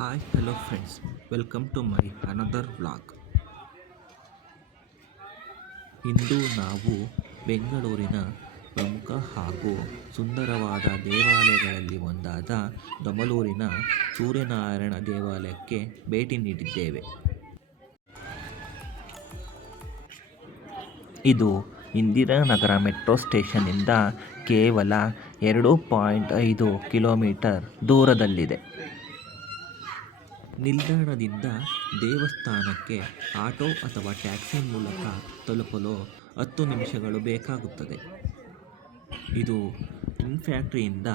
Hi hello friends, welcome to my another vlog. ಇಂದು ನಾವು ಬೆಂಗಳೂರಿನ ಪ್ರಮುಖ ಹಾಗೂ ಸುಂದರವಾದ ದೇವಾಲಯಗಳಲ್ಲಿ ಒಂದಾದ ದೊಮಲೂರಿನ ಸೂರ್ಯನಾರಾಯಣ ದೇವಾಲಯಕ್ಕೆ ಭೇಟಿ ನೀಡಿದ್ದೇವೆ. ಇದು ಇಂದಿರಾನಗರ ಮೆಟ್ರೋ ಸ್ಟೇಷನ್ನಿಂದ ಕೇವಲ 2.5 ಕಿಲೋಮೀಟರ್ ದೂರದಲ್ಲಿದೆ. ನಿಲ್ದಾಣದಿಂದ ದೇವಸ್ಥಾನಕ್ಕೆ ಆಟೋ ಅಥವಾ ಟ್ಯಾಕ್ಸಿ ಮೂಲಕ ತಲುಪಲು 10 ನಿಮಿಷಗಳು ಬೇಕಾಗುತ್ತದೆ. ಇದು ಫ್ಯಾಕ್ಟರಿಯಿಂದ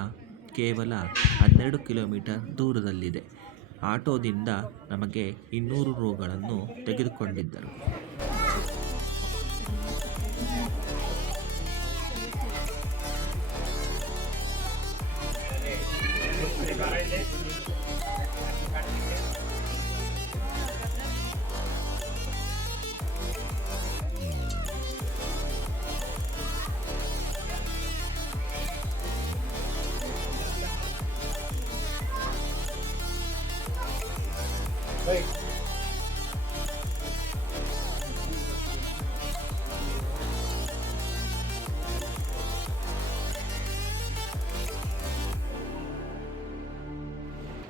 ಕೇವಲ 12 ಕಿಲೋಮೀಟರ್ ದೂರದಲ್ಲಿದೆ. ಆಟೋದಿಂದ ನಮಗೆ 200 ರೂಗಳನ್ನು ತೆಗೆದುಕೊಂಡಿದ್ದರು.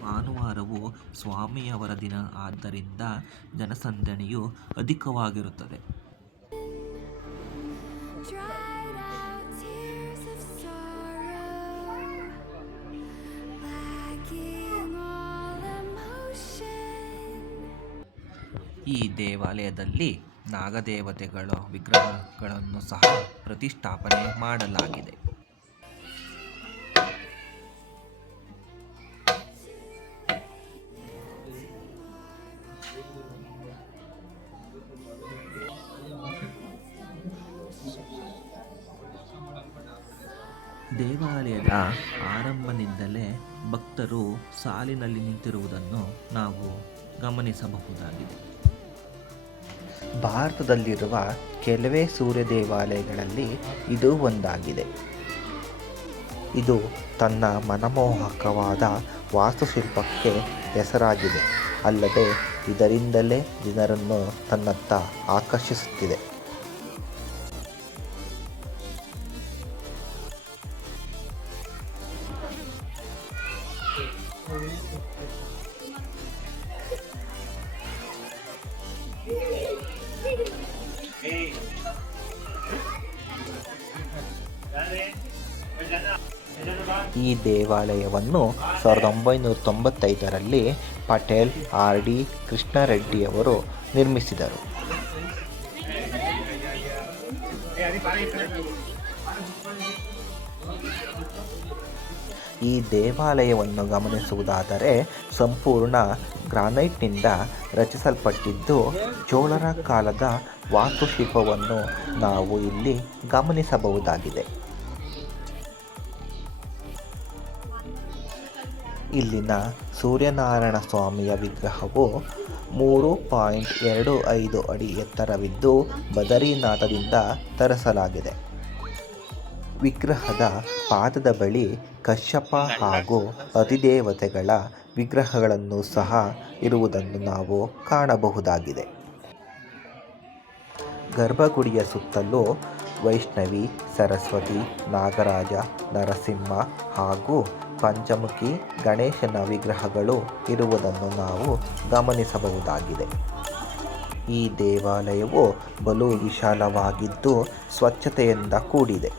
ಭಾನುವಾರವು ಸ್ವಾಮಿಯವರ ದಿನ ಆದ್ದರಿಂದ ಜನಸಂದಣಿಯು ಅಧಿಕವಾಗಿರುತ್ತದೆ. ಈ ದೇವಾಲಯದಲ್ಲಿ ನಾಗದೇವತೆಗಳ ವಿಗ್ರಹಗಳನ್ನು ಸಹ ಪ್ರತಿಷ್ಠಾಪನೆ ಮಾಡಲಾಗಿದೆ. ದೇವಾಲಯದ ಆರಂಭದಿಂದಲೇ ಭಕ್ತರು ಸಾಲಿನಲ್ಲಿ ನಿಂತಿರುವುದನ್ನು ನಾವು ಗಮನಿಸಬಹುದಾಗಿದೆ. ಭಾರತದಲ್ಲಿರುವ ಕೆಲವೇ ಸೂರ್ಯ ದೇವಾಲಯಗಳಲ್ಲಿ ಇದು ಒಂದಾಗಿದೆ. ಇದು ತನ್ನ ಮನಮೋಹಕವಾದ ವಾಸ್ತುಶಿಲ್ಪಕ್ಕೆ ಹೆಸರಾಗಿದೆ. ಅಲ್ಲದೆ ಇದರಿಂದಲೇ ಜನರನ್ನು ತನ್ನತ್ತ ಆಕರ್ಷಿಸುತ್ತಿದೆ. ಈ ದೇವಾಲಯವನ್ನು 1995ರಲ್ಲಿ ಪಟೇಲ್ ಆರ್.ಡಿ. ಕೃಷ್ಣಾರೆಡ್ಡಿಯವರು ನಿರ್ಮಿಸಿದರು. ಈ ದೇವಾಲಯವನ್ನು ಗಮನಿಸುವುದಾದರೆ ಸಂಪೂರ್ಣ ಗ್ರಾನೈಟ್ನಿಂದ ರಚಿಸಲ್ಪಟ್ಟಿದ್ದು, ಚೋಳರ ಕಾಲದ ವಾಸ್ತುಶಿಲ್ಪವನ್ನು ನಾವು ಇಲ್ಲಿ ಗಮನಿಸಬಹುದಾಗಿದೆ. ಇಲ್ಲಿನ ಸೂರ್ಯನಾರಾಯಣ ಸ್ವಾಮಿಯ ವಿಗ್ರಹವು 3.25 ಅಡಿ ಎತ್ತರವಿದ್ದು ಬದರಿನಾಥದಿಂದ ತರಿಸಲಾಗಿದೆ. ವಿಗ್ರಹದ ಪಾದದ ಬಳಿ ಕಶ್ಯಪ ಹಾಗೂ ಅಧಿದೇವತೆಗಳ ವಿಗ್ರಹಗಳನ್ನು ಸಹ ಇರುವುದನ್ನು ನಾವು ಕಾಣಬಹುದಾಗಿದೆ. ಗರ್ಭಗುಡಿಯ ಸುತ್ತಲೂ ವೈಷ್ಣವಿ, ಸರಸ್ವತಿ, ನಾಗರಾಜ, ನರಸಿಂಹ ಹಾಗೂ ಪಂಚಮುಖಿ ಗಣೇಶನ ವಿಗ್ರಹಗಳು ಇರುವುದನ್ನು ನಾವು ಗಮನಿಸಬಹುದಾಗಿದೆ. ಈ ದೇವಾಲಯವು ಬಲು ವಿಶಾಲವಾಗಿದ್ದು ಸ್ವಚ್ಛತೆಯಿಂದ ಕೂಡಿದೆ.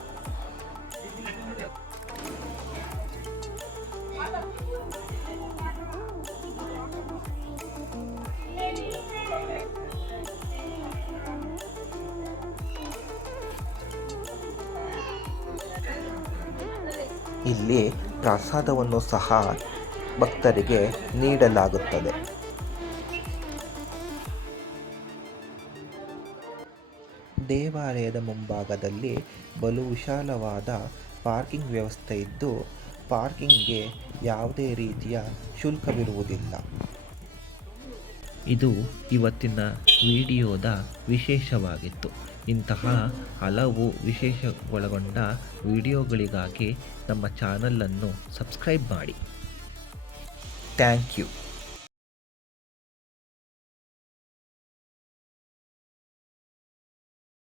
ಇಲ್ಲಿ ಪ್ರಸಾದವನ್ನು ಸಹ ಭಕ್ತರಿಗೆ ನೀಡಲಾಗುತ್ತದೆ. ದೇವಾಲಯದ ಮುಂಭಾಗದಲ್ಲಿ ಬಲು ವಿಶಾಲವಾದ ಪಾರ್ಕಿಂಗ್ ವ್ಯವಸ್ಥೆ ಇದ್ದು, ಪಾರ್ಕಿಂಗ್ಗೆ ಯಾವುದೇ ರೀತಿಯ ಶುಲ್ಕವಿರುವುದಿಲ್ಲ. ಇದು ಇವತ್ತಿನ ವಿಡಿಯೋದ ವಿಶೇಷವಾಗಿತ್ತು. ಇಂತಹ ಹಲವು ವಿಶೇಷಗೊಳಗೊಂಡ ವಿಡಿಯೋಗಳಿಗಾಗಿ ನಮ್ಮ ಚಾನಲನ್ನು ಸಬ್ಸ್ಕ್ರೈಬ್ ಮಾಡಿ. Thank you.